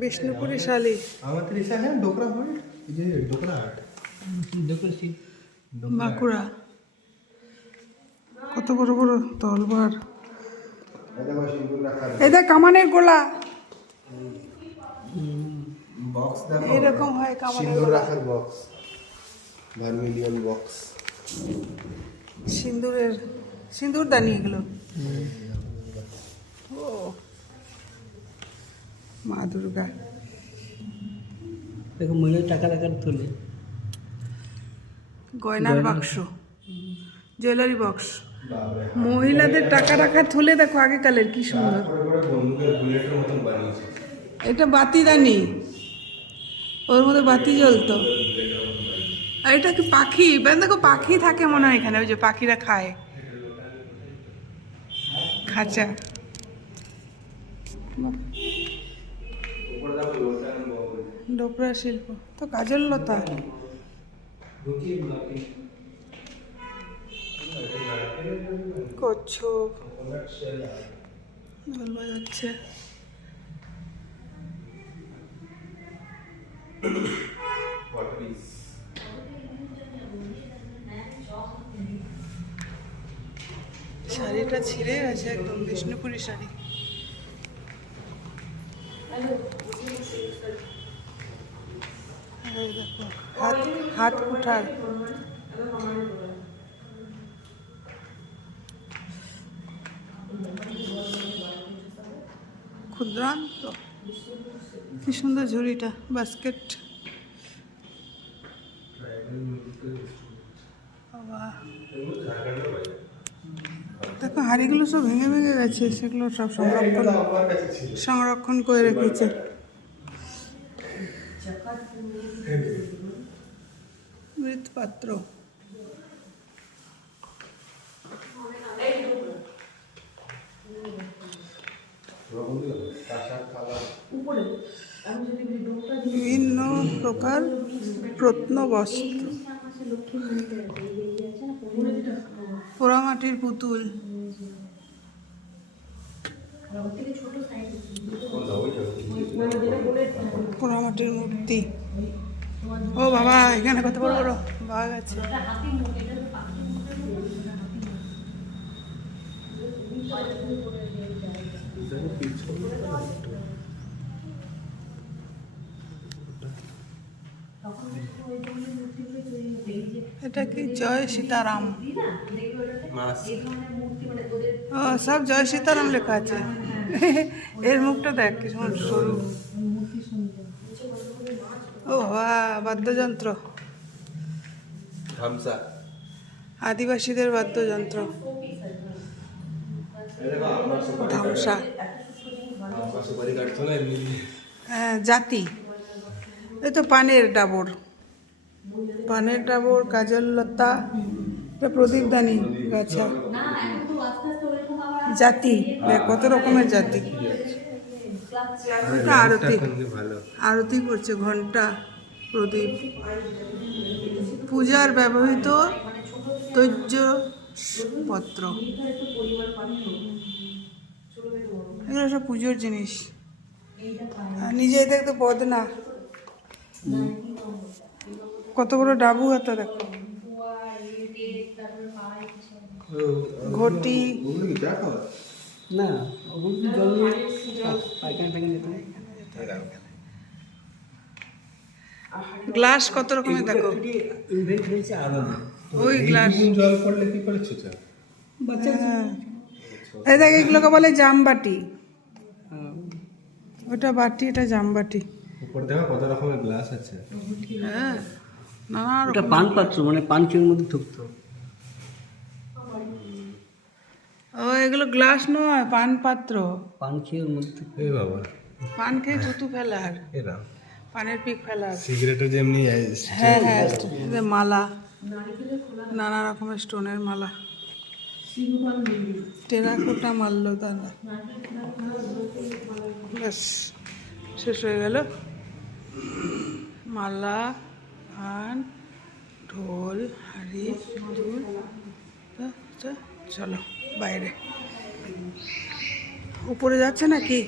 বিষ্ণুপুরি শালি আমাদের এখানে ডোকরা হল্ট, এই যে ডোকরা হাট, বাঁকুড়া। কত বড় বড় তলবার, এই দেখ কামানের গোলা বক্স দেখো, এরকম হয় কামানের সিন্দুর গোলা। রাখার বক্স, ভার্মিলিয়ন বক্স, সিঁদুর দানি এগুলো। ও মা দুর্গা। দেখো মহিলা টাকা রাখার তুলে গয়নার বাক্স, জুয়েলারি বক্স, মহিলাদের টাকা রাখার থলে। দেখো আগেকালের কি সুন্দর। এটা বাতি দানি, ওর মধ্যে বাতি জ্বলতো। আর এটা কি পাখি? দেখো পাখি থাকে মনে হয় এখানে, ওই যে পাখিরা খায়, খাঁচা। ডোকরা শিল্প তো কাজল লতা। কচ্ছপ, ঢোল বাজাচ্ছে। শাড়িটা ছিঁড়ে গেছে একদম, বিষ্ণুপুরি শাড়ি। এই দেখো হাত কুঠার, ক্ষুদ্রান্ত। কি সুন্দর ঝুড়িটা, বাস্কেট। দেখো হাড়িগুলো সব ভেঙে ভেঙে গেছে, সেগুলো সব সংরক্ষণ করে রেখেছে। মৃৎপাত্র, বিভিন্ন প্রকার প্রত্নবস্ত্র, পোড়ামাটির পুতুল, পোড়ামাটির মূর্তি। ও বাবা, এখানে কত বড় বড় বাঘ আছে। এটা কি জয় সীতারাম? ও সব জয় সীতারাম লেখা আছে। এর মুখটা দেখ কি সরু। ও বাদ্যযন্ত্র, আদিবাসীদের বাদ্যযন্ত্র, ধামসা। হ্যাঁ, জাতি। এই তো পানের ডাবর, কাজল লতা, প্রদীপ দানি, গাছা। জাতি দেখ কত রকমের জাতি। আরতি করছে, ঘন্টা, প্রদীপ। পূজার ব্যবহৃত তৈজপত্র, এগুলো সব পুজোর জিনিস। নিজেই দেখতে বদনা, কত বড় ডাবু হাতা দেখো, ঘটি। না গ্লাস কত রকমের দেখো, ওই গ্লাস। জল পড়লে কি করে ছোচা? এই দেখ, এগুলোকে বলে জামবাটি। ওটা বাটি, এটা জামবাটি। উপর দেখো কত রকমের গ্লাস আছে। হ্যাঁ, নানা ওটা রকম। পান পাত্র, মানে পান খেয়ের মধ্যে ঢুকতো। ও এগুলো গ্লাস নয়, পান পাত্র। পান খেয়ের মধ্যে এই বাবা, পান খেয়ে থুতু ফেলার, এরা পানের পিক ফেলার। সিগারেটের যেমনি। হ্যাঁ হ্যাঁ, এদের মালা, নানা রকমের স্টোনের মালা। টেরাকোটা মারলো দাদা, ব্যাস শেষ হয়ে গেল। মালা, পান, ঢোল, হাঁড়ি, দুল। চলো বাইরে, উপরে যাচ্ছে নাকি?